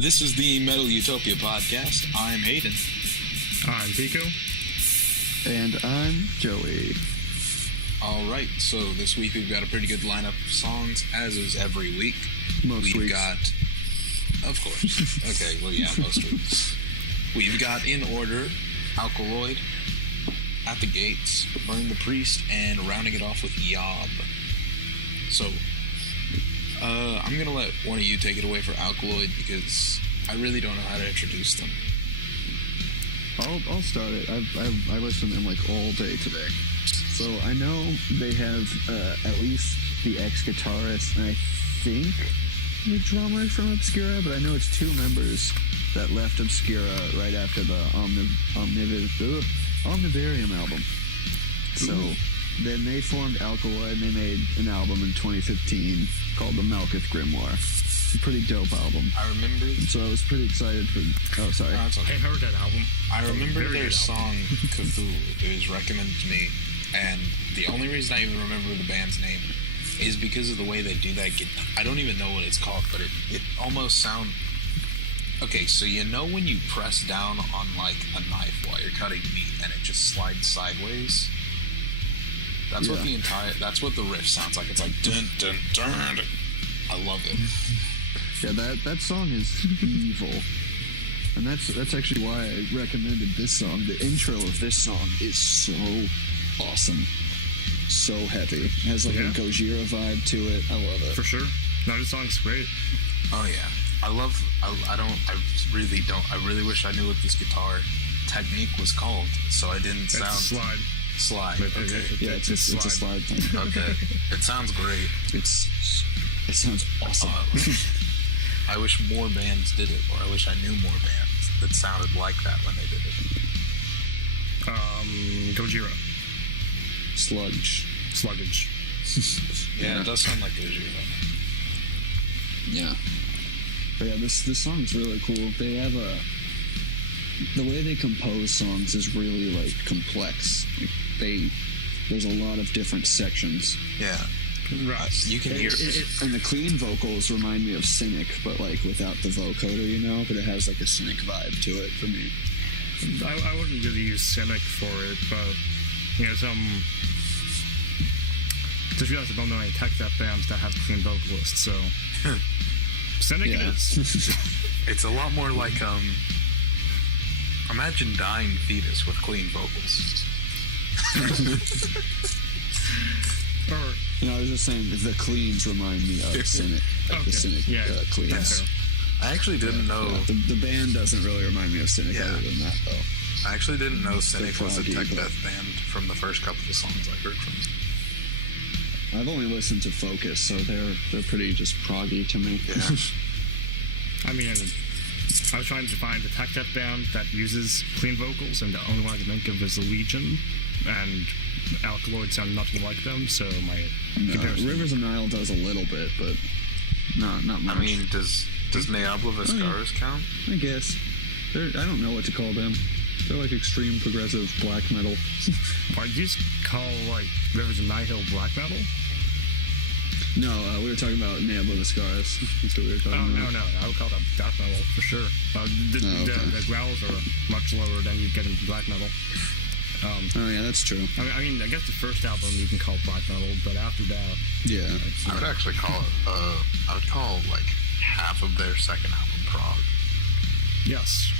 This is the Metal Utopia podcast. I'm Hayden. I'm Pico. And I'm Joey. Alright, so this week we've got a pretty good lineup of songs, as is every week. Most weeks. Of course. Okay, well, yeah, most weeks. We've got in order Alkaloid, At the Gates, Burn the Priest, and rounding it off with Yob. So, I'm gonna let one of you take it away for Alkaloid because I really don't know how to introduce them. I'll start it. I listened to them like all day today. So I know they have at least the ex-guitarist and I think the drummer from Obscura, but I know it's two members that left Obscura right after the Omnivarium album. So then they formed Alkaloid and they made an album in 2015 called The Malkuth Grimoire. It's a pretty dope album. I remember... So I was pretty excited for... Oh, sorry. No, okay. I heard that album. I remember their song Cthulhu. It was recommended to me, and the only reason I even remember the band's name is because of the way they do that. I don't even know what it's called, but it almost sounds... Okay, so you know when you press down on like a knife while you're cutting meat and it just slides sideways? That's what that's what the riff sounds like. It's like dun dun dun. I love it. Yeah, that song is evil. And that's actually why I recommended this song. The intro of this song is so awesome. So heavy. It has like a Gojira vibe to it. I love it. For sure. No, this song's great. Oh yeah. I really wish I knew what this guitar technique was called, so I didn't sound... Slide. Okay. It's a slide thing. Okay. It sounds great. It sounds awesome. I wish more bands did it, or I wish I knew more bands that sounded like that when they did it. Gojira. Sludge. Sluggage. Yeah, it does sound like Gojira. Yeah. But yeah, this song's really cool. They have the way they compose songs is really like complex. Like there's a lot of different sections. Yeah. Right. You can hear it. And the clean vocals remind me of Cynic, but like without the vocoder, you know, but it has like a Cynic vibe to it for me. I wouldn't really use Cynic for it, but you know, just realized I don't know any tech death bands that have clean vocalists, so Cynic it is. It's a lot more like imagine Dying Fetus with clean vocals. I was just saying the cleans remind me of Cynic. Like the Cynic cleans. I actually didn't know... Yeah. The band doesn't really remind me of Cynic other than that, though. I actually didn't know Cynic was a tech death band from the first couple of songs I heard from them. I've only listened to Focus, so they're pretty just proggy to me. Yeah. I mean, I was trying to find a tech death band that uses clean vocals, and the only one I could think of is the Legion, and Alkaloid sound nothing like them, so my comparison... Rivers of Nile does a little bit, but not much. I mean, does Neabla Viscaris count? I guess. I don't know what to call them. They're like extreme progressive black metal. Why do you call, like, Rivers of Nihil black metal? No, we were talking about Neabla Viscaris. That's what we were talking about. No. I would call that death metal, for sure. The growls are much lower than you get in black metal. Yeah, that's true. I mean, I guess the first album you can call black metal, but after that... Yeah. I would actually call it... I would call, like, half of their second album prog. Yes,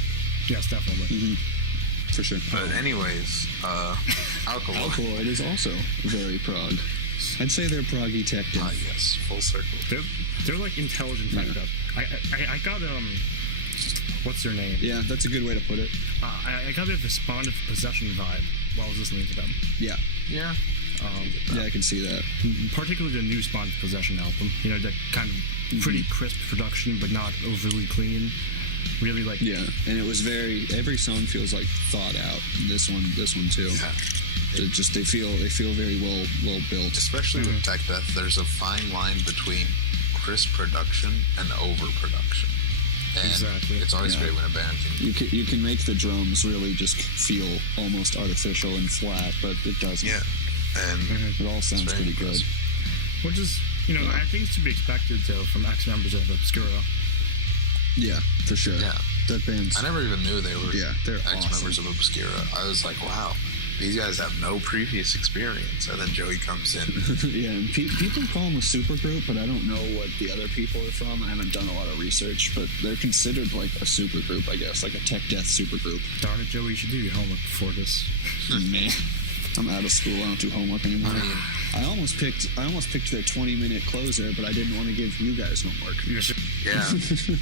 definitely. Mm-hmm. For sure. But anyways, Alkaloid. Alkaloid is also very prog. I'd say they're proggy tech death. Yes, full circle. They're like intelligent tech death. I got what's their name? Yeah, that's a good way to put it. I got a Responded Possession vibe while I was listening to them. Yeah. Yeah. I can see that. Particularly the new Responded Possession album. You know, that kind of pretty crisp production, but not overly clean. Really like... Yeah, and it was every song feels like thought out. This one too. Yeah. They feel very well built. Especially with tech death, there's a fine line between crisp production and overproduction. And exactly. It's always great when a band can... You can make the drums really just feel almost artificial and flat, but it doesn't. Yeah, and it all sounds pretty good. Which is, I think it's to be expected, though, from ex-members of Obscura. Yeah, for sure. Yeah. That band's... I never even knew they were they're ex-members awesome. of Obscura. I was like, wow, these guys have no previous experience. And then Joey comes in. Yeah, and people call them a supergroup, but I don't know what the other people are from. I haven't done a lot of research, but they're considered like a supergroup, I guess, like a tech death supergroup. Darn it, Joey, you should do your homework before this. Man, I'm out of school. I don't do homework anymore. I mean, I almost picked their 20-minute closer, but I didn't want to give you guys homework. You should. yeah,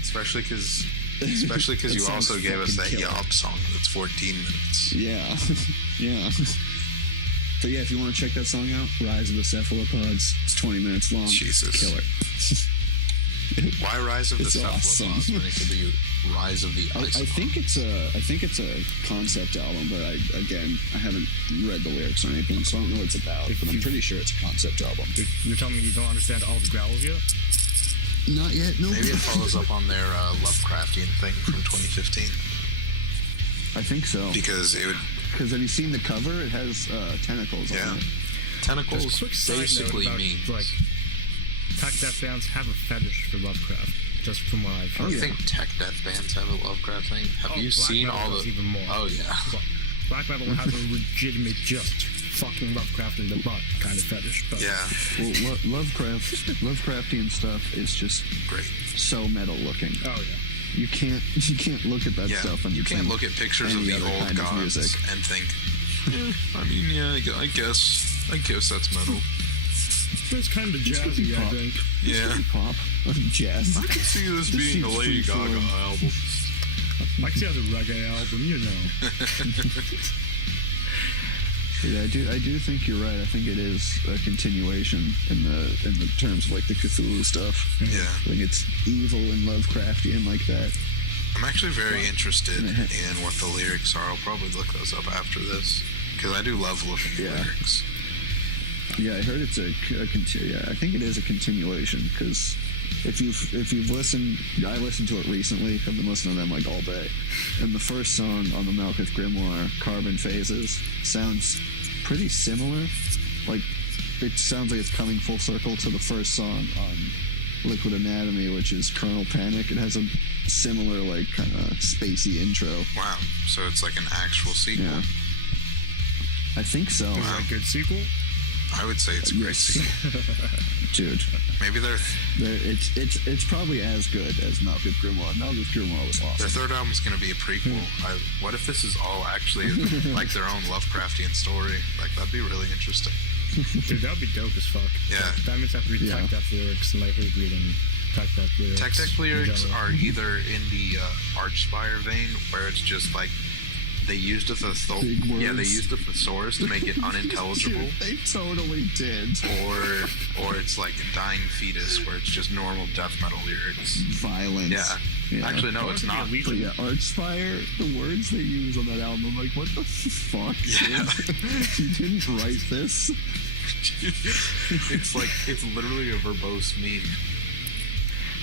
especially because you sounds also gave us that fucking killer. Yob song that's 14 minutes. Yeah, yeah. But yeah, if you want to check that song out, Rise of the Cephalopods. It's 20 minutes long. Jesus. Killer. Why Rise of the It's Cephalopods awesome. when it could be Rise of the I Isopods? think it's a concept album, but I haven't read the lyrics or anything, so I don't know what it's about. But I'm pretty sure it's a concept album. You're telling me you don't understand all the growls yet? Not yet. No. Maybe it follows up on their Lovecraftian thing from 2015. I think so. Because it would, Because have you seen the cover? It has tentacles yeah. on it. Tentacles Just a quick side basically note about, mean. like, tech death bands have a fetish for Lovecraft, just from what I've heard. You think tech death bands have a Lovecraft thing? Have you Black seen metal all does the... even more. Oh, yeah. Black metal has a legitimate just fucking Lovecraft in the butt kind of fetish. But Yeah, Well, Lovecraftian stuff is just great. so metal looking. Oh yeah. You can't look at that Yeah, stuff and you can't think look at pictures of any the other old kind of gods music. and think, I mean, yeah, I guess that's metal. It's kind of This could be jazzy, I pop. think. Yeah. This could be pop. Jazz. I can see this being a seems Lady free Gaga form. album. Like the other reggae album, you know. Yeah, I do think you're right. I think it is a continuation in the terms of like the Cthulhu stuff. Yeah. I think it's evil and Lovecraftian like that. I'm actually very interested Yeah. in what the lyrics are. I'll probably look those up after this. Because I do love looking at Yeah. lyrics. Yeah, I heard it's I think it is a continuation because if you've listened, I listened to it recently. I've been listening to them like all day, and the first song on the Malkuth Grimoire, Carbon Phases, sounds pretty similar. Like it sounds like it's coming full circle to the first song on Liquid Anatomy, which is Colonel Panic. It has a similar like kind of spacey intro. Wow. So it's like an actual sequel. Yeah, I think so. Is that a good sequel? I would say it's a great Yes. sequel. Dude. Maybe It's probably as good as Malkuth Grimoire. Malkuth Grimoire was their awesome. third album's going to be a prequel. What if this is all actually like their own Lovecraftian story? Like, that'd be really interesting. Dude, that would be dope as fuck. Yeah. That means I have to read Yeah. tech death lyrics, and I hate reading tech death lyrics. Tech deck in lyrics general. are either in the Archspire vein, where it's just like they used a Big words. they used a thesaurus to make it unintelligible, Dude, they totally did. or it's like Dying Fetus, where it's just normal death metal lyrics. Violence. Yeah. Actually, no, it's not. But yeah, Archspire, the words they use on that album, I'm like, what the fuck? Yeah. Dude? You didn't write this? It's literally a verbose meme.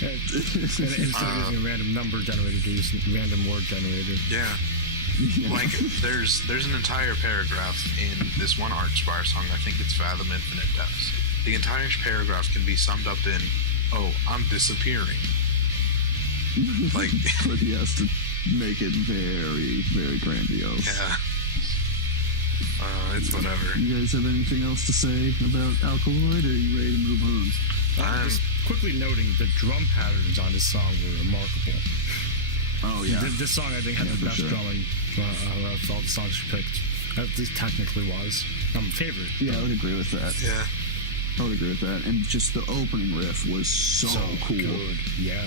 Instead of using a random number generator to use a random word generator. Yeah. Like there's an entire paragraph in this one Archspire song. I think it's Fathom Infinite Depths. The entire paragraph can be summed up in, "Oh, I'm disappearing." Like, But he has to make it very, very grandiose. yeah. It's whatever. You guys have anything else to say about Alkaloid, or are you ready to move on? Just quickly noting the drum patterns on this song were remarkable. Oh, yeah. This song, I think, had the for best sure. drumming of all the songs she picked. At least technically was. Favorite. Yeah, I would agree with that. Yeah. I would agree with that. And just the opening riff was so cool. Good. Yeah.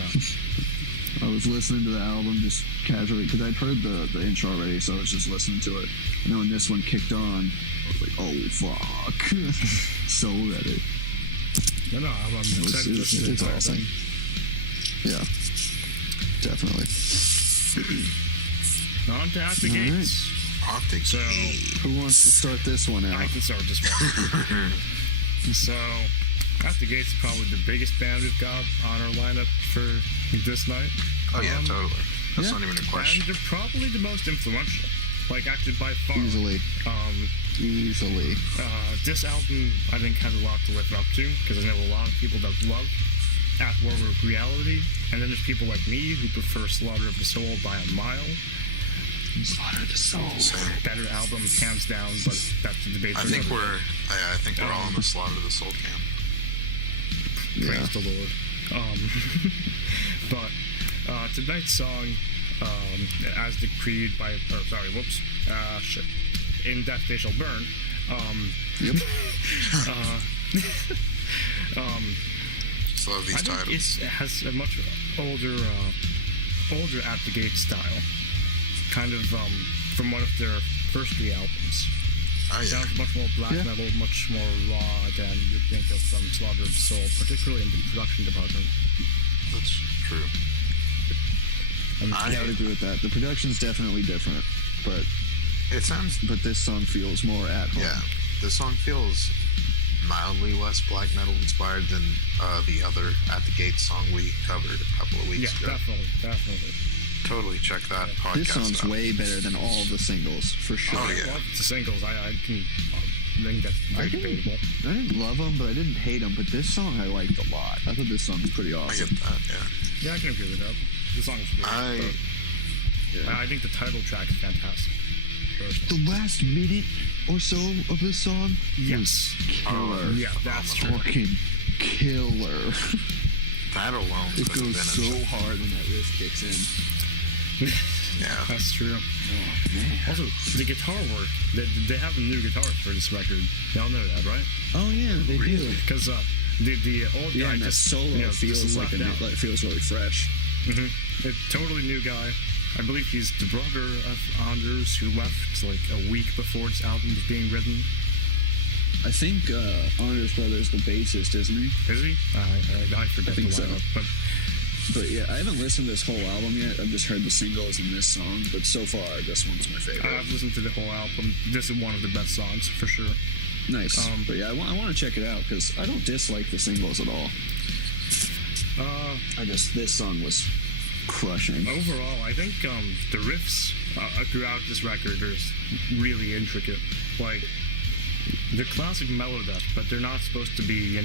I was listening to the album just casually because I'd heard the intro already, so I was just listening to it. And then when this one kicked on, I was like, "Oh fuck!" So ready. No, I'm excited to listen to the It's entire awesome. thing. Yeah, definitely. On to At the All right. Gates. Optics. So, Who wants to start this one I out? can start this one. So, At the Gates is probably the biggest band we've got on our lineup for this night. Oh yeah, totally. That's yeah. not even a And question. they're probably the most influential. Like, actually, by far. Easily. Easily. This album, I think, has a lot to live up to, because I know a lot of people that love at war with reality, and then there's people like me who prefer Slaughter of the Soul by a mile. Slaughter the Soul. Better album, hands down, but that's the debate. I think we're all in the Slaughter of the Soul camp. Praise the Lord. But tonight's song, as decreed by, In Death They Shall Burn. Yep. Just love these I think titles. it has a much older At the Gate style, kind of from one of their first 3 albums. Oh, yeah. Sounds much more black metal, much more raw than you'd think of from Slaughter of the Soul, particularly in the production department. That's true. I would agree with that. The production's definitely different, but this song feels more at home. Yeah, this song feels mildly less black metal inspired than the other At the Gate song we covered a couple of weeks ago. Definitely. Totally check that podcast This song's out. way better than all the singles, for sure. Oh, yeah. I love the singles. I can think that's very debatable. I didn't love them, but I didn't hate them. But this song I liked a lot. I thought this song was pretty I awesome. get that, yeah. Yeah, I can agree with that. The song's great. I think the title track is fantastic. Personally. The last minute or so of this song Yes. was killer. Yeah, that's true. Fucking killer. That alone It could have goes been so hard when that riff kicks in. Yeah. That's true. Oh, man. Also, the guitar work, they have a new guitarist for this record. Y'all know that, right? Oh yeah, they do. Because the old Yeah, guy and that just solo feels just like left out. it feels really fresh. A totally new guy. I believe he's the brother of Anders, who left like a week before this album was being written. I think Anders Brother's the bassist, isn't he? Is he? I forget I think the so. lineup, But yeah, I haven't listened to this whole album yet. I've just heard the singles and this song. But so far, this one's my favorite. I've listened to the whole album. This is one of the best songs for sure. Nice. But yeah, I want to check it out because I don't dislike the singles at all. This song was crushing. Overall, I think the riffs throughout this record are really intricate. Like, they're classic mellow death, but they're not supposed to be,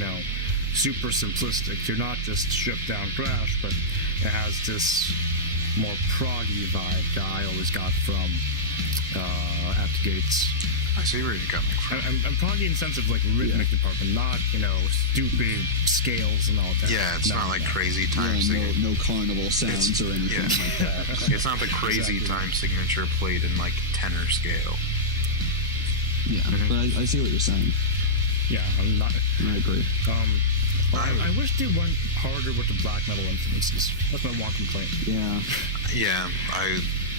super simplistic. They're not just stripped down thrash, but it has this more proggy vibe that I always got from At the Gates. I see where you're coming from. I'm proggy in the sense of like rhythmic department, not stupid scales and all that. Yeah, it's not like crazy time Yeah, signature. no carnival sounds or anything like that. It's not the crazy time signature played in like tenor scale. Yeah, but I see what you're saying. Yeah, I'm not. I agree. I wish they went harder with the black metal influences. That's my one complaint. Yeah. Yeah,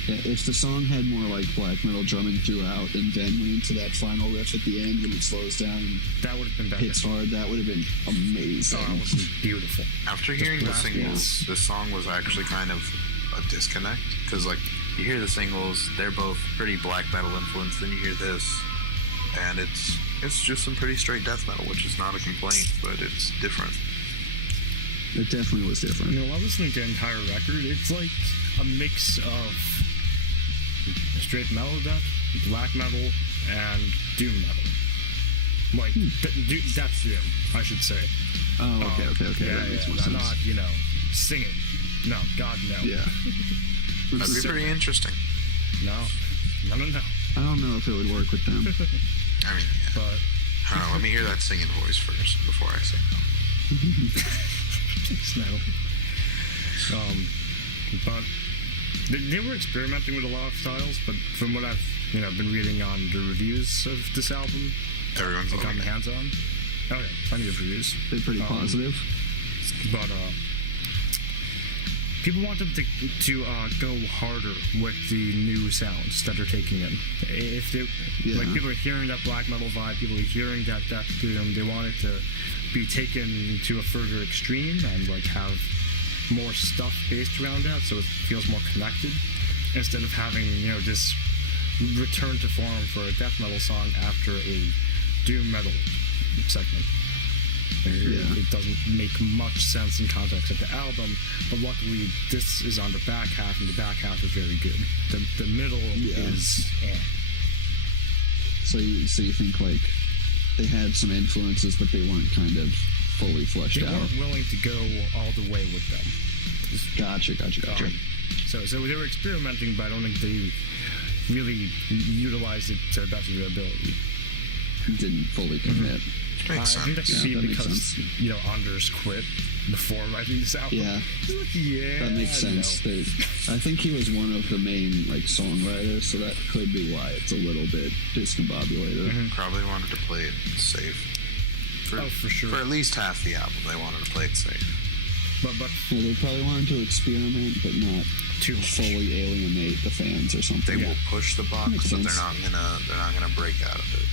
Yeah, if the song had more like black metal drumming throughout and then went into that final riff at the end when it slows down and That would have been better. hits hard, that would have been amazing. Oh, that would be beautiful. after Just hearing the blast singles, this song was actually kind of a disconnect because like you hear the singles, they're both pretty black metal influenced. Then you hear this, and it's just some pretty straight death metal, which is not a complaint, but it's different. It definitely was different. While listening to the entire record, it's like a mix of straight mellow death, black metal, and doom metal. Like, that's doom, I should say. Oh, okay. Yeah, That makes more I'm sense. not, singing. No, God, no. Yeah. That'd be So- pretty interesting. No. I don't know if it would work with them. I mean, yeah. But I don't know, let me hear that singing voice first before I say no. no. But they were experimenting with a lot of styles, but from what I've been reading on the reviews of this album, Everyone's I got loving my it. hands on. Oh yeah, plenty of reviews. They're pretty positive. But people want them to go harder with the new sounds that they're taking in. If they like, people are hearing that black metal vibe, people are hearing that death doom, they want it to be taken to a further extreme and like have more stuff based around that, so it feels more connected, instead of having this return to form for a death metal song after a doom metal segment. It doesn't make much sense in context of the album, but luckily this is on the back half, and the back half is very good. The middle is So you think like they had some influences, but they weren't kind of fully fleshed they out. weren't willing to go all the way with them. Gotcha. So they were experimenting, but I don't think they really utilized it to the best of their ability. Didn't fully commit. I Makes think that sense. could be that makes because, sense. Anders quit before writing this album. Yeah. Yeah, That makes sense. I think he was one of the main like songwriters, so that could be why it's a little bit discombobulated. Probably wanted to play it safe. For sure. For at least half the album, they wanted to play it safe. But Yeah, they probably wanted to experiment, but not too much. fully alienate the fans or something. They will push the box, Makes but sense. they're not gonna break out of it.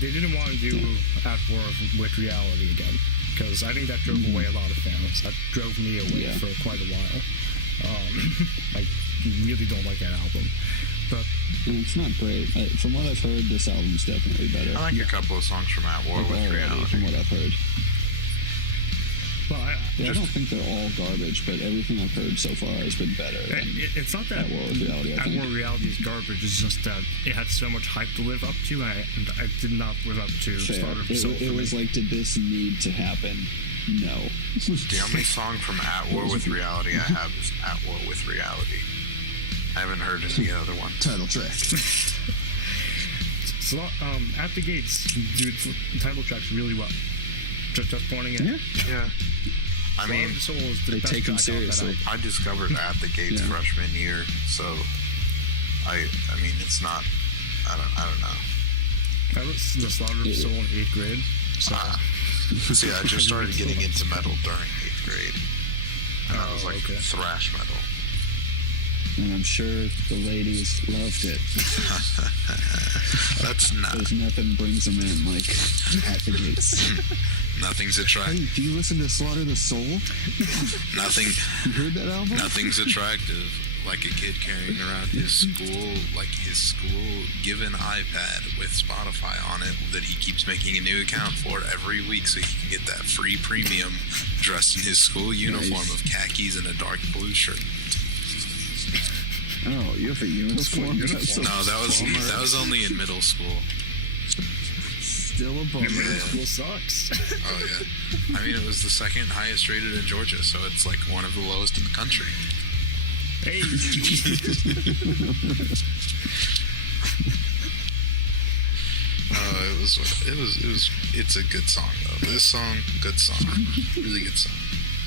They didn't want to do At War with Reality again, because I think that drove away a lot of fans. That drove me away for quite a while. I really don't like that album. But And it's not great. From what I've heard, this album's definitely better. I like a couple of songs from At War Like with already, Reality. from what I've heard. well, I don't think they're all garbage, but everything I've heard so far has been better. than it's not that At War with Reality, I At think. War Reality is garbage. It's just that it had so much hype to live up to, and I did not live up to Fair. Slaughter of the Soul. It was like, did this need to happen? No. The only song from At War with Reality I have is At War with Reality. I haven't heard any other one. Title track. So, At the Gates do title tracks really well. Just pointing it. Yeah. I Slaughter mean, of the Soul is the they best take 'em track off that seriously. album. I discovered At the Gates Yeah. freshman year, so I mean, it's not. I don't know. I was the Slaughter of the Soul in 8th grade. So See, I just started getting into metal during 8th grade, and that was like okay. thrash metal. And I'm sure the ladies loved it. That's not. Because nothing brings them in like At the Gates. Nothing's attractive. Hey, do you listen to Slaughter the Soul? Nothing. You heard that album? Nothing's attractive like a kid carrying around his school given iPad with Spotify on it that he keeps making a new account for every week so he can get that free premium dressed in his school uniform of khakis and a dark blue shirt. Oh, you have a uniform? That's so No, bummer. that was only in middle school. Still a bummer. Yeah. school sucks. Oh yeah. I mean, it was the second highest rated in Georgia, so it's like one of the lowest in the country. Hey. It's a good song though. This song, good song, really good song.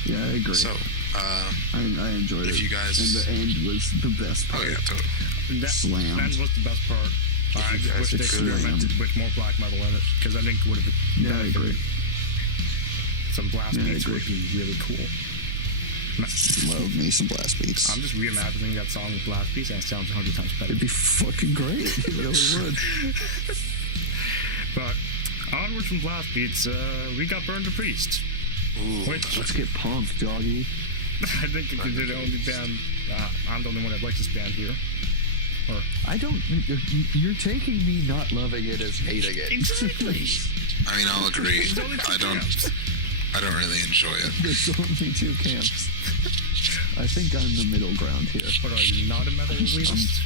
Yeah, I agree. So, I enjoyed it. if you guys- And the end was the best oh part. yeah, totally. That Slammed. was the best part. I you guys wish they could- experimented with more black metal in it, because I think it would have been Yeah, I agree. some blast Yeah, I beats agree. would be really cool. Love me some blast beats. I'm just reimagining that song with blast beats, and it sounds 100 times better. It'd be fucking great. It really would. But onwards from blast beats, we got Burn the Priest. Ooh, Which Let's get punked, doggy. I think they're the only band. I'm the only one that likes this band here. Or I don't. You're taking me not loving it as hating it. exactly. I mean, I'll agree. There's only two camps. I don't really enjoy it. There's only two camps. I think I'm the middle ground here. But are you not a metal elitist?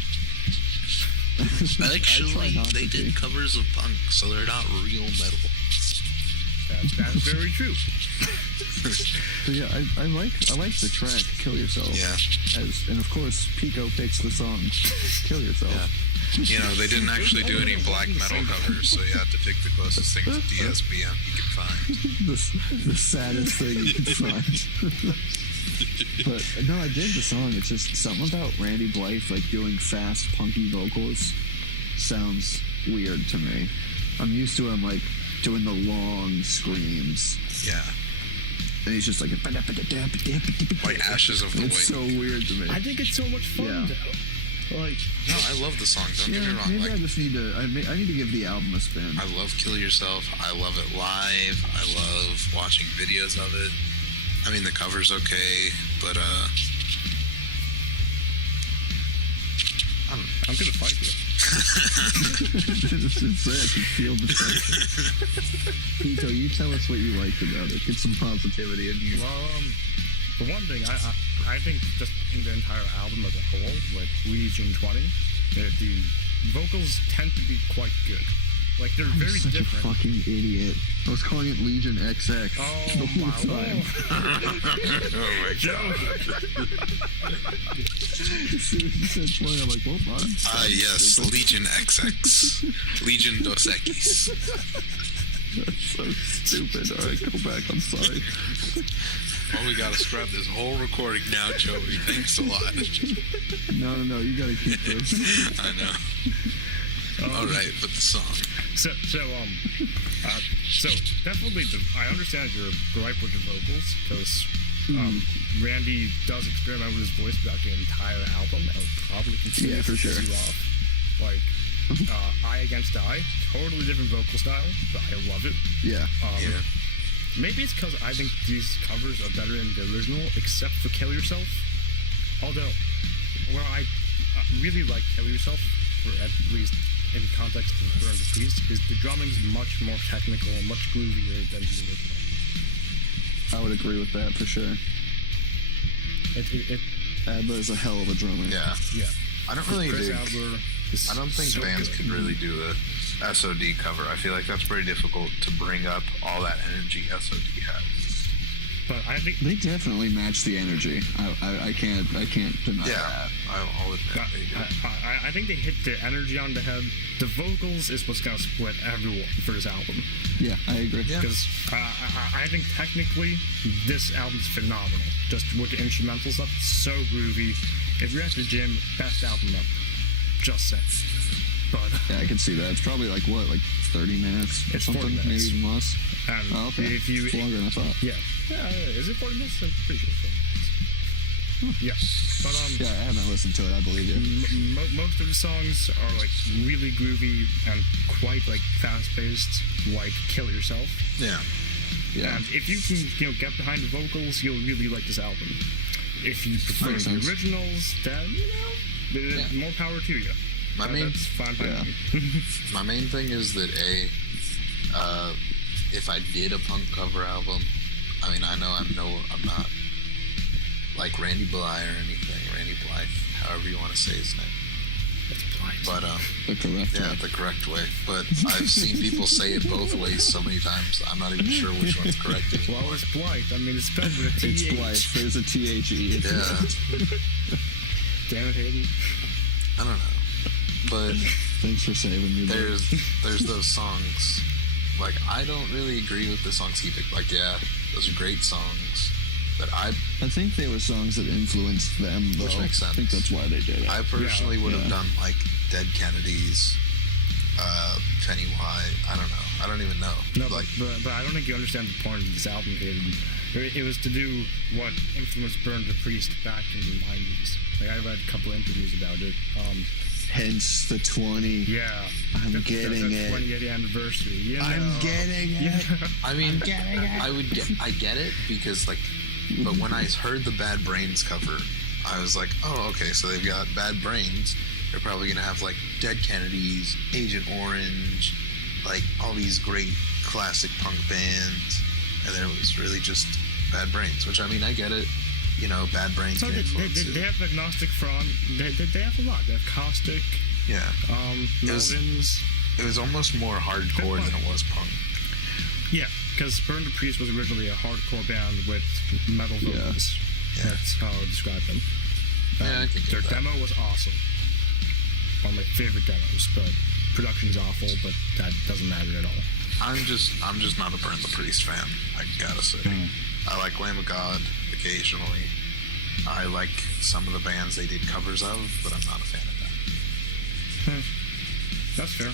Actually, They did covers of punk, so they're not real metal. That's very true. So yeah, I like the track "Kill Yourself." Yeah. And of course, Pico picks the song "Kill Yourself." Yeah. You know, they didn't actually do any black metal covers, so you have to pick the closest thing to DSBM you can find. the saddest thing you can find. But no, I dig the song. It's just something about Randy Blythe like doing fast, punky vocals sounds weird to me. I'm used to him like doing the long screams, Yeah. and he's just like Like Ashes of the Wing. It's so weird to me. I think it's so much fun, Yeah. though. Like, No, I love the song. Don't get me wrong. maybe Like, I just need to. I need to give the album a spin. I love Kill Yourself. I love it live. I love watching videos of it. I mean, the cover's okay, but I'm gonna fight you. Just say I can feel the pressure. Pito, you tell us what you liked about it. Get some positivity in here. Well, for one thing, I think just in the entire album as a whole, like Region 20, the vocals tend to be quite good. Like, they're I'm very such different. a fucking idiot. I was calling it Legion XX. Oh, the whole my time. Oh my god. As soon as you said 20, I'm like, well, man. Yes, Legion XX. Legion Dos Equis. That's so stupid. Alright, go back. I'm sorry. Well, we gotta scrub this whole recording now, Joey. Thanks a lot. No, you gotta keep this. I know. Alright, but the song. So definitely, I understand your gripe with the vocals, because Randy does experiment with his voice throughout the entire album. I'll probably continue for to sure. piss you off. Like, Eye Against Eye, totally different vocal style, but I love it. Yeah. Yeah. Maybe it's because I think these covers are better than the original, except for Kill Yourself. Although, where I really like Kill Yourself, or at least in context of Burn the Priest, is the drumming's much more technical and much groovier than the original. I would agree with that for sure. Adler's a hell of a drummer. Yeah. Yeah. I don't really Chris dig. Adler is I don't think so bands good. could really do a SOD cover. I feel like that's pretty difficult to bring up all that energy SOD has. But I think They definitely match the energy. I can't deny Yeah, that. I'll admit they do. I think they hit the energy on the head. The vocals is what's gonna split everyone for this album. Yeah, I agree. Yeah. Because I think technically this album's phenomenal. Just with the instrumental stuff, it's so groovy. If you're at the gym, best album ever. Just saying. But Yeah, I can see that. It's probably like 30 minutes or It's something, 40 minutes. maybe even less. and Oh, okay. if you It's longer than I thought. yeah, is it 40 minutes? I'm pretty sure it's 40 minutes. Yeah, but Yeah, I haven't listened to it. I believe you. most of the songs are like really groovy and quite like fast-paced, like Kill Yourself. Yeah. Yeah. And if you can get behind the vocals, you'll really like this album. If you prefer Makes the sense. originals, then more power to you. My main That's fine by Yeah. me. My main thing is that if I did a punk cover album, I mean, I know I'm not like Randy Blythe or anything, Randy Blythe, however you want to say his name. It's blind. But The correct yeah, way. the correct way. But I've seen people say it both ways so many times. I'm not even sure which one's correct anymore. Well, it's blight. I mean, it's spelled with a T-H. It's Blythe. There's a THE. Yeah, Damn it, Hayden. I don't know. But Thanks for saving me. bud. there's those songs. Like, I don't really agree with the songs he picked. Like, yeah, those are great songs. But I I think they were songs that influenced them, though. Which makes sense. I think that's why they did it. I personally would have Yeah. done like Dead Kennedys, Pennywise. I don't know. I don't even know. No, like, but I don't think you understand the point of this album, Hayden. It was to do what influenced Burn the Priest back in the 90s. Like, I read a couple interviews about it. Hence the 20. Yeah. I'm the getting it. 20th anniversary. You know. I'm getting it. Yeah. I mean, I get it because like, but when I heard the Bad Brains cover, I was like, oh, okay, so they've got Bad Brains. They're probably gonna have like Dead Kennedys, Agent Orange, like all these great classic punk bands, and then it was really just Bad Brains. Which, I mean, I get it. You know, Bad Brains So can they influence they it. have Agnostic Front. They have a lot. They have Caustic, Yeah, It was- Melvins. it was almost more hardcore than it was punk. Yeah, because Burn the Priest was originally a hardcore band with metal Yeah. vocals. Yeah. That's how I would describe them. Yeah, I can get Their that. demo was awesome. One of my favorite demos, but production's awful, but that doesn't matter at all. I'm just not a Burn the Priest fan. I gotta say, I like Lamb of God occasionally. I like some of the bands they did covers of, but I'm not a fan of that. That's fair.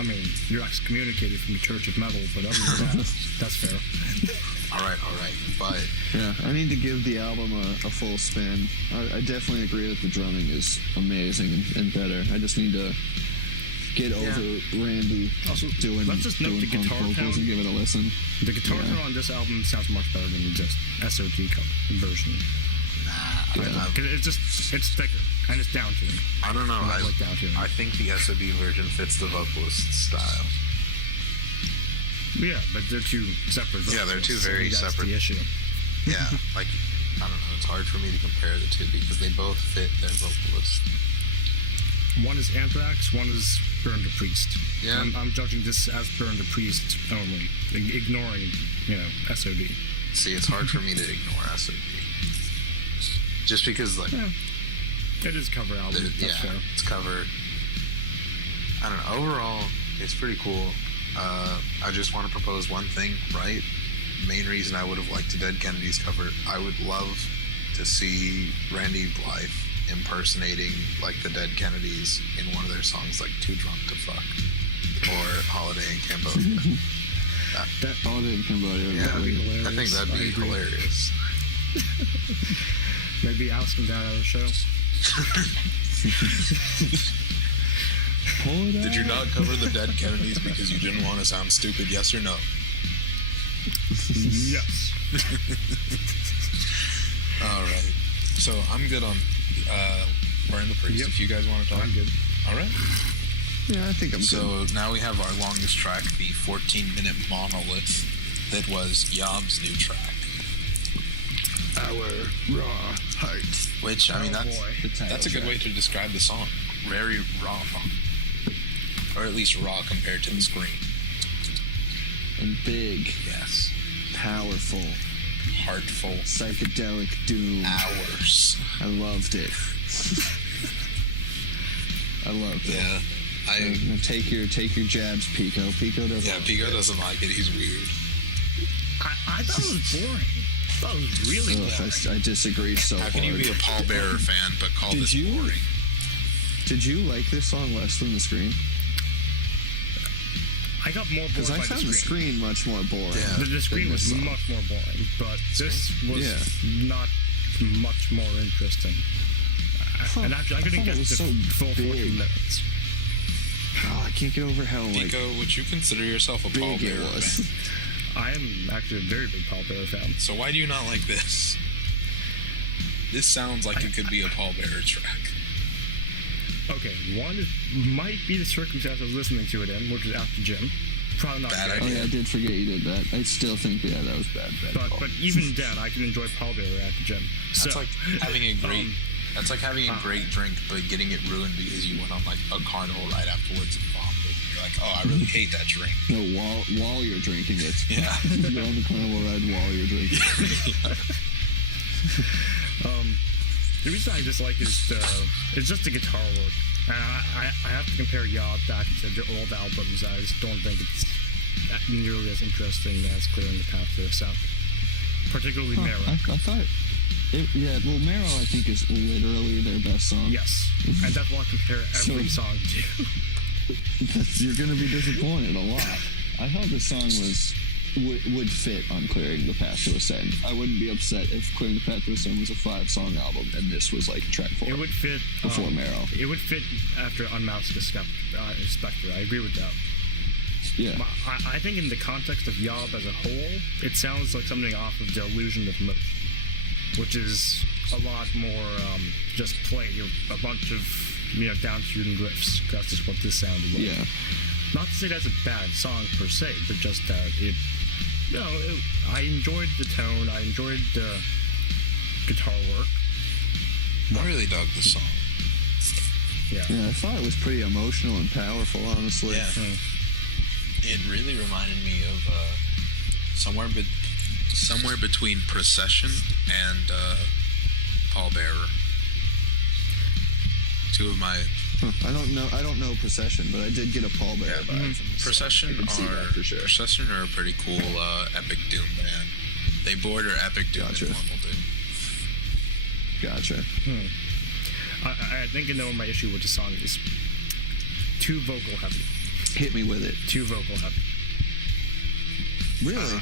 I mean, you're excommunicated from the Church of Metal, but other than that, that's fair. All right, but Yeah, I need to give the album a full spin. I definitely agree that the drumming is amazing and better. I just need to get over Randy Also, doing let's just note the punk guitar vocals tone. and give it a listen. The guitar Yeah. tone on this album sounds much better than just SOD version. nah, 'Cause it's thicker and it's down tuning. I don't know. I like down tuning. I think the SOD version fits the vocalist's style. Yeah, but they're two separate. Yeah, they're two vocalists. very That's separate. the issue. Yeah, like, I don't know. It's hard for me to compare the two because they both fit their vocalist. One is Anthrax, one is Burn the Priest. Yeah. I'm judging this as Burn the Priest only, ignoring, SOD. See, it's hard for me to ignore SOD. Just because, like... Yeah. It is a cover album. That's fair. It's cover. I don't know. Overall, it's pretty cool. I just want to propose one thing, right? Main reason I would have liked a Dead Kennedys cover, I would love to see Randy Blythe impersonating like the Dead Kennedys in one of their songs, like Too Drunk to Fuck or Holiday in Cambodia. That Holiday in Cambodia. Yeah, that'd be hilarious. I think that'd be hilarious. Maybe ask him that on the show. Did you not cover the Dead Kennedys because you didn't want to sound stupid, yes or no? Yes. Alright. So I'm good on Burn the Priest. Yep. If you guys want to talk. I'm good. Alright. Yeah, I think I'm good. So now we have our longest track, the 14-minute monolith that was Yob's new track. Our raw hearts. Which, I mean, boy. that's a good way to describe the song. Very raw. Or at least raw compared to the screen. And big, Yes. powerful, Heartful. psychedelic doom. Hours. I loved it. I loved it. Yeah. Take your jabs, Pico. Pico doesn't. Yeah, like Pico it. doesn't like it. He's weird. I thought it was boring. I thought it was really Ugh, boring. I disagree so How hard. can you be a Pallbearer fan but call Did this you? boring? Did you like this song less than the screen? I got more bored Because I by found the the screen. screen much more boring. Yeah. The screen than was this song. much more boring, but this was not much more interesting. And actually, I couldn't thought get it was the so full 14 big. minutes. Oh, I can't get over how Pico, would you consider yourself a big it Pallbearer was. fan? I am actually a very big Pallbearer fan. So why do you not like this? This sounds like it could be a Pallbearer track. Okay, one is, might be the circumstance I was listening to it in, which was after gym. Probably not Bad good. Oh idea. yeah, I did forget you did that. I still think that was bad. But even then, I can enjoy Pallbearer at the gym. So, That's like having a great. That's like having a great drink, but getting it ruined because you went on like a carnival right afterwards and vomited. You're like, oh, I really hate that drink. No, while you're drinking it. Yeah. You're on the carnival ride while you're drinking it. the reason I dislike is it's just the guitar work. And I have to compare Yob back to the old albums. I just don't think it's nearly as interesting as Clearing the Path to the South. Particularly Marrow. I thought. Well, Marrow I think is literally their best song. Yes, and that's what I compare every So- song to. You're gonna be disappointed a lot. I thought this song would fit on Clearing the Path to Ascend. I wouldn't be upset if Clearing the Path to Ascend was a 5-song album and this was like track 4. It would fit Before Marrow. It would fit after Unmask a Spectre. I agree with that. Yeah. I think in the context of Yob as a whole, it sounds like something off of The Illusion of Motion, which is a lot more just play a bunch of down-shooting riffs. That's just what this sounded like. Yeah. Not to say that's a bad song per se, but just that I enjoyed the tone. I enjoyed the guitar work. I really dug this song. Yeah. Yeah, I thought it was pretty emotional and powerful, honestly. Yeah. It really reminded me of somewhere between Procession and Pallbearer. Two of my I don't know Procession, but I did get a Pallbearer vibe from this song. Procession I can see that for sure. Procession are a pretty cool epic doom band. They border epic doom Gotcha. and normal doom. Gotcha. I think my issue with the song is too vocal heavy. Hit me with it. Too vocal heavy. Really?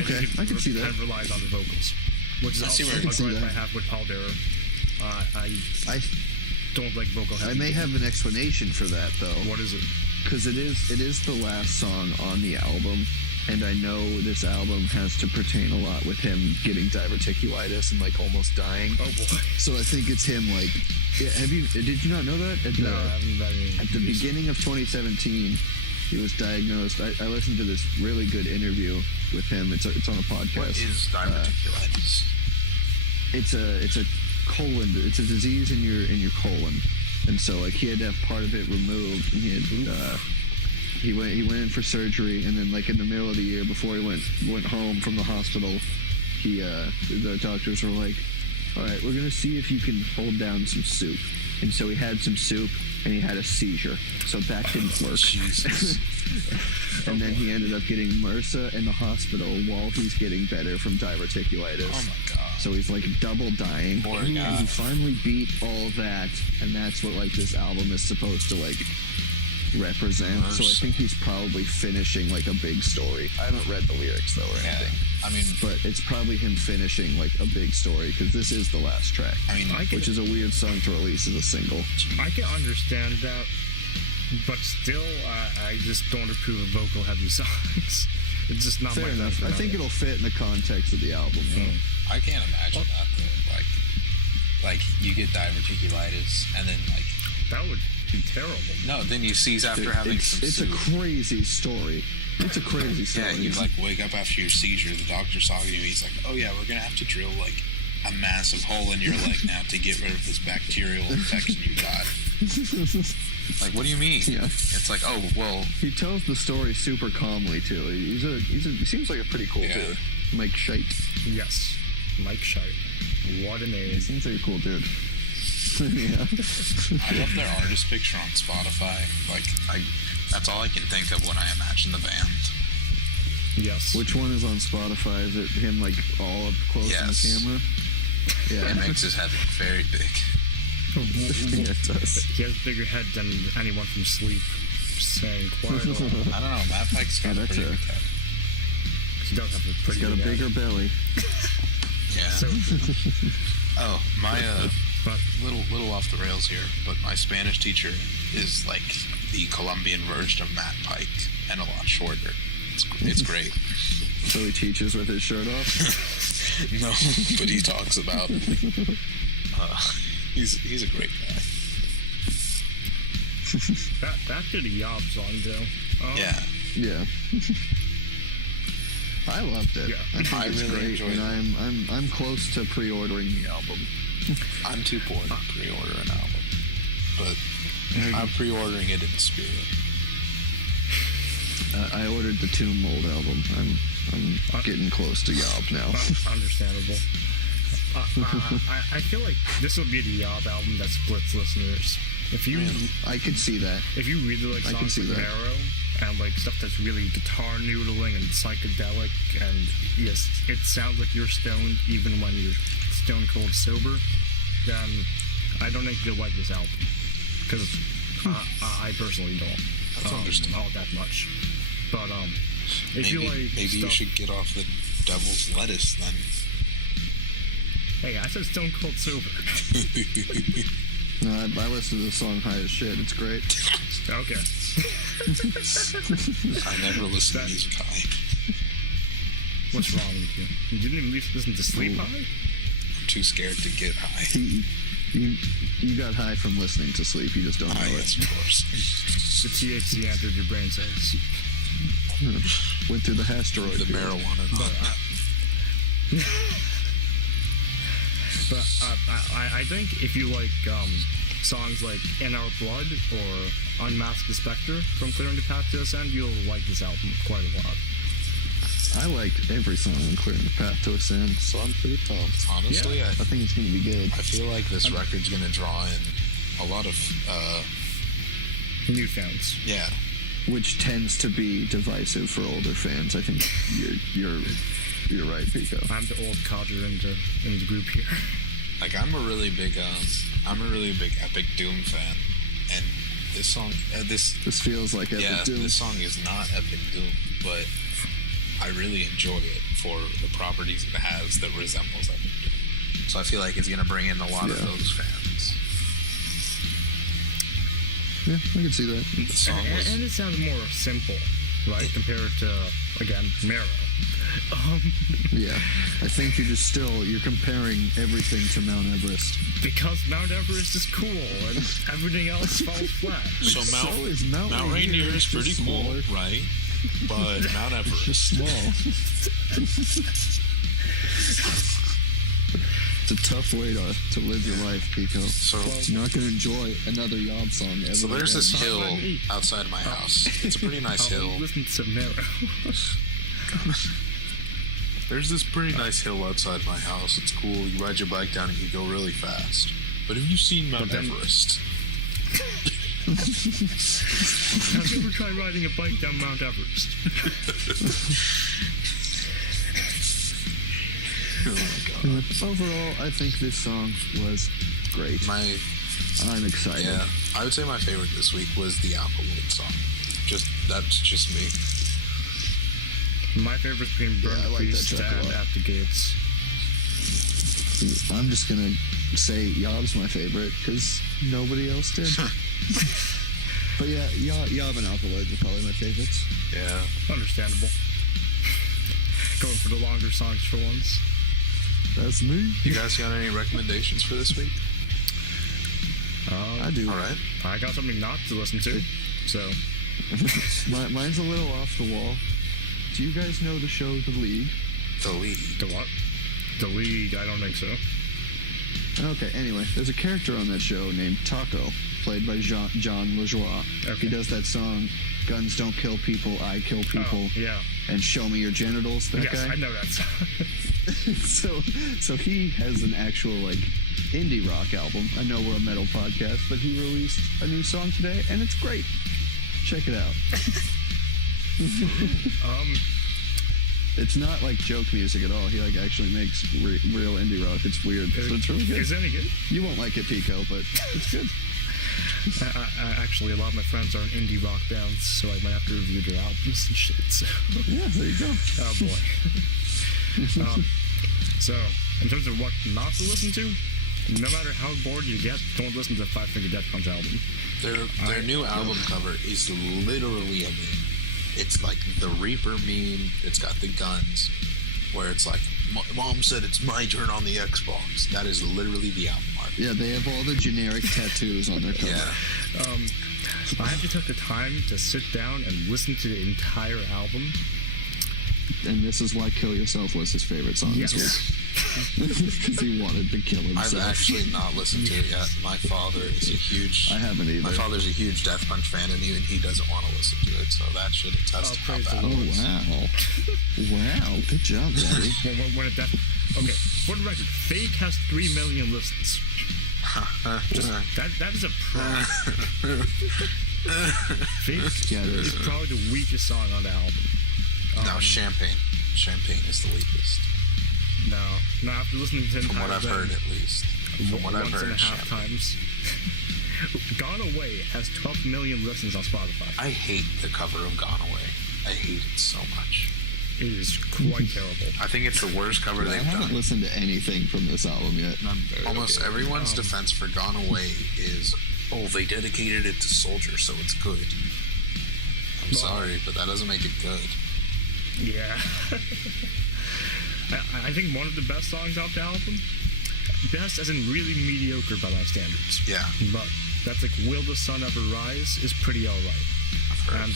Okay, think I can see that. Kind of relies on the vocals, which is I see also where a you can gripe see I that. have with Pallbearer. I don't like vocal heavy. I may have an explanation for that though. What is it? Because it is the last song on the album, and I know this album has to pertain a lot with him getting diverticulitis and like almost dying. Oh boy. So I think it's him like. Yeah, did you not know that? No, I haven't read any. At the beginning of 2017, he was diagnosed. I listened to this really good interview with him. It's on a podcast. What is diverticulitis? It's a colon. It's a disease in your colon. and so like he had to have part of it removed, and he went in for surgery, and then like in the middle of the year before he went home from the hospital, the doctors were like, all right, we're gonna see if you can hold down some soup. And so he had some soup, and he had a seizure. So that didn't work. Jesus. And then he ended up getting MRSA in the hospital while he's getting better from diverticulitis. Oh my god. So he's like double dying. Poor And guy. he finally beat all that, and that's what like this album is supposed to like represent. So I think he's probably finishing like a big story. I haven't read the lyrics though or anything. I mean, But it's probably him finishing like a big story, because this is the last track. I mean, Which is a weird song to release as a single. I can understand that, but still, I just don't approve of vocal heavy songs. It's just not Fair my enough. I think it'll fit in the context of the album. though. I can't imagine that though. Like you get diverticulitis, and then like that would be terrible. no, then you seize after having it's some it's soup. a crazy story. It's a crazy story. Yeah, you like wake up after your seizure. The doctor's talking to you. He's like, "Oh yeah, we're gonna have to drill like a massive hole in your leg now to get rid of this bacterial infection you got." Like, what do you mean? Yeah. It's like, oh well. He tells the story super calmly too. He seems like a pretty cool Yeah. dude. Mike Shite. Yes, Mike Shite. What a name. He seems like a cool dude. Yeah. I love their artist picture on Spotify. Like, that's all I can think of when I imagine the band. Yes. Which one is on Spotify? Is it him like all up close Yes. on the camera? It Yeah. makes his head look very big. Yeah, it does. He has a bigger head than anyone from Sleep. Just saying, quite a lot. I don't know. Matt Pike's got Yeah, a that's pretty a- big head. He does have a He's pretty got a big bigger head. belly. Yeah. So, Oh, my but little off the rails here, but my Spanish teacher is like the Colombian version of Matt Pike and a lot shorter. It's great. So he teaches with his shirt off. No, but he talks about. He's a great guy. back to the Yob song, though. Yeah. Yeah. I loved it. Yeah. I think I it's really great, enjoyed and I'm close to pre-ordering the album. I'm too poor to pre-order an album, but I'm pre-ordering it in spirit. I ordered the Tomb Mold album. I'm getting close to Yob now. Understandable. I feel like this will be the Yob album that splits listeners. If you I could see that. if you really like I can songs see like that. Marrow and like stuff that's really guitar noodling and psychedelic, and yes, it sounds like you're stoned even when you're stone cold sober, then I don't think you'll like this album, because I personally don't. That's understandable. All that much. But if you Maybe like you stuff, should get off the devil's lettuce then. hey, I said stone cold sober. No, I listened to the song High as Shit. It's great. Okay. I never listen to music high. What's wrong with you? You didn't even listen to Sleep High? I'm too scared to get high. You got high from listening to Sleep. You just don't know Yes, it. of course. The THC entered your brain cells. Went through the asteroid. The field. marijuana. But I think if you like songs like In Our Blood or Unmask the Spectre from Clearing the Path to Ascend, you'll like this album quite a lot. I liked every song on Clearing the Path to Ascend, so I'm pretty pumped. Honestly, I think it's gonna be good. I feel like this record's gonna draw in a lot of New fans. yeah. Which tends to be divisive for older fans. I think you're right, Pico. I'm the old codger in the group here. Like I'm a really big Epic Doom fan, and this song This feels like Epic yeah, Doom. this song is not Epic Doom, but I really enjoy it for the properties it has that resembles Epic Doom. So I feel like it's gonna bring in a lot of Yeah. those fans. Yeah, I can see that. The song was And it sounds more simple, right, compared to, again, Marrow. Yeah, I think you're comparing everything to Mount Everest. Because Mount Everest is cool and everything else falls flat. so So is Mount Rainier is just pretty cool, smaller. right? But Mount Everest. Small. It's a tough way to live your life, Pico. So, You're not going to enjoy another Yob song ever. so there's this again. hill outside of my house. It's a pretty nice hill. Listen to Samara. There's this pretty nice hill outside my house. It's cool. You ride your bike down it, you go really fast. But have you seen Mount Everest? Have you ever tried riding a bike down Mount Everest? Oh my god. Overall, I think this song was great. I'm excited. Yeah, I would say my favorite this week was the Alkaloid song. That's just me. My favorite's been Burn I like that Priest track a and lot. At the Gates. I'm just going to say Yob's my favorite because nobody else did. But yeah, Yob and Alkaloid are probably my favorites. Yeah. Understandable. Going for the longer songs for once. That's me. You guys got any recommendations for this week? I do. All right. I got something not to listen to, so... Mine's a little off the wall. Do you guys know the show The League? The League. The what? The League, I don't think so. Okay, anyway, there's a character on that show named Taco, played by John Lajoie. Okay. He does that song, Guns Don't Kill People, I Kill People, Oh, yeah. and Show Me Your Genitals, that Yes, guy. I know that song. So he has an actual, like, indie rock album. I know we're a metal podcast, but he released a new song today, and it's great. Check it out. It's not like joke music at all. He like actually makes real indie rock. It's weird, but it's really good. Is it any good? You won't like it, Pico, but it's good. Actually, a lot of my friends are in indie rock bands, so I might have to review their albums and shit. So. Yeah, there you go. Oh boy. So, in terms of what not to listen to, no matter how bored you get, don't listen to the Five Finger Death Punch album. Their new album cover is literally a meme. It's like the Reaper meme. It's got the guns, where it's like, Mom said it's my turn on the Xbox. That is literally the album art. Yeah, they have all the generic tattoos on their cover. Yeah. I actually took the time to sit down and listen to the entire album. And this is why Kill Yourself was his favorite song. Yes. Because he wanted to kill himself. I've actually not listened to it yet. My father is a huge... I haven't either. My father's a huge Death Punch fan, and even he doesn't want to listen to it, so that should attest to how praise bad the it Oh, was. wow. Wow, good job, Daddy. When it okay, for the record, Fake has 3 million listens. That is a pro. Fake Yeah, it is. is probably the weakest song on the album. No, Champagne. Champagne is the weakest. No, after listening to the From entire what I've band, heard, at least. From what I've once and a heard, half Champagne. times. Gone Away has 12 million listens on Spotify. I hate the cover of Gone Away. I hate it so much. It is quite terrible. I think it's the worst cover I they've haven't done. listened to anything from this album yet, and I'm very Almost okay. everyone's defense for Gone Away is, oh, they dedicated it to Soldier, so it's good. I'm sorry, but that doesn't make it good. Yeah. I think one of the best songs off the album. Best as in really mediocre by my standards. Yeah. But that's like Will the Sun Ever Rise is pretty alright. And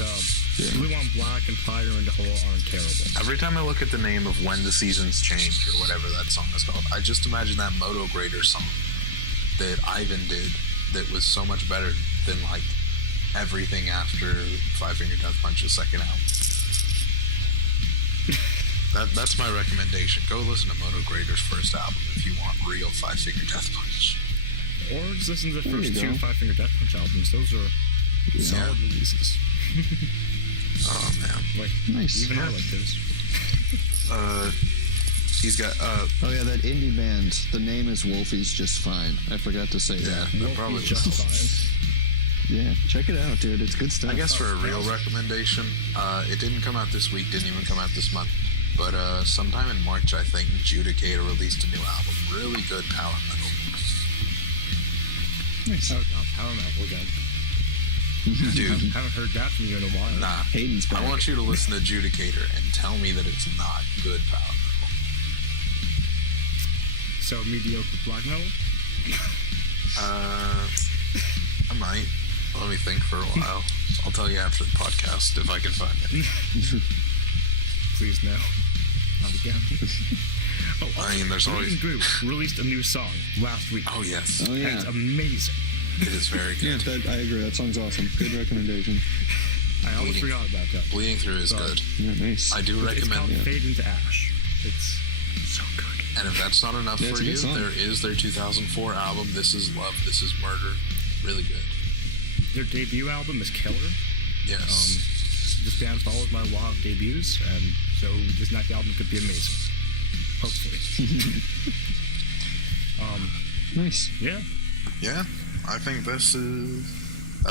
Blue on Black and Fire in the Hole aren't terrible. Every time I look at the name of When the Seasons Change, or whatever that song is called, I just imagine that Moto Grader song that Ivan did that was so much better than, like, everything after Five Finger Death Punch's second album. That's my recommendation. Go listen to Moto Grader's first album if you want real Five Finger Death Punch. Or just listen to the There first you two go. Five Finger Death Punch albums. Those are solid releases. Oh, man. Like, Nice. even I like those. He's got, Oh yeah, that indie band. The name is Wolfie's Just Fine. I forgot to say that. that probably Wolfie's Just Fine. Yeah, check it out, dude. It's good stuff. I guess for a real recommendation, it didn't come out this week, didn't even come out this month, but sometime in March, I think, Judicator released a new album. Really good power metal. Nice. Oh, God, Power Metal again. Dude, Haven't heard that from you in a while. nah. Hayden's back. I want you to listen to Judicator and tell me that it's not good power metal. So, mediocre black metal? I might. Let me think for a while. I'll tell you after the podcast if I can find it. Please no. Not again. Oh, I mean, there's always... Bleeding Through released a new song last week. Oh, yes. Oh, And yeah. it's amazing. It is very Yeah, good. I agree. That song's awesome. Good recommendation. I almost Bleeding- forgot about that. Bleeding Through is Sorry. good. Yeah, nice. I do It's called recommend... Fade into Ash. It's so good. And if that's not enough Yeah, it's for a good you, song. there is their 2004 album, This Is Love, This Is Murder. Really good. Their debut album is killer. Yes. This band follows my law of debuts, and so this next album could be amazing. Hopefully. Nice. Yeah. Yeah, I think that's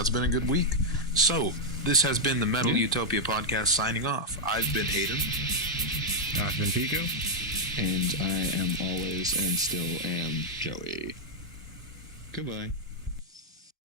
been a good week. So, this has been the Metal Utopia podcast signing off. I've been Hayden. I've been Pico. And I am always and still am Joey. Goodbye.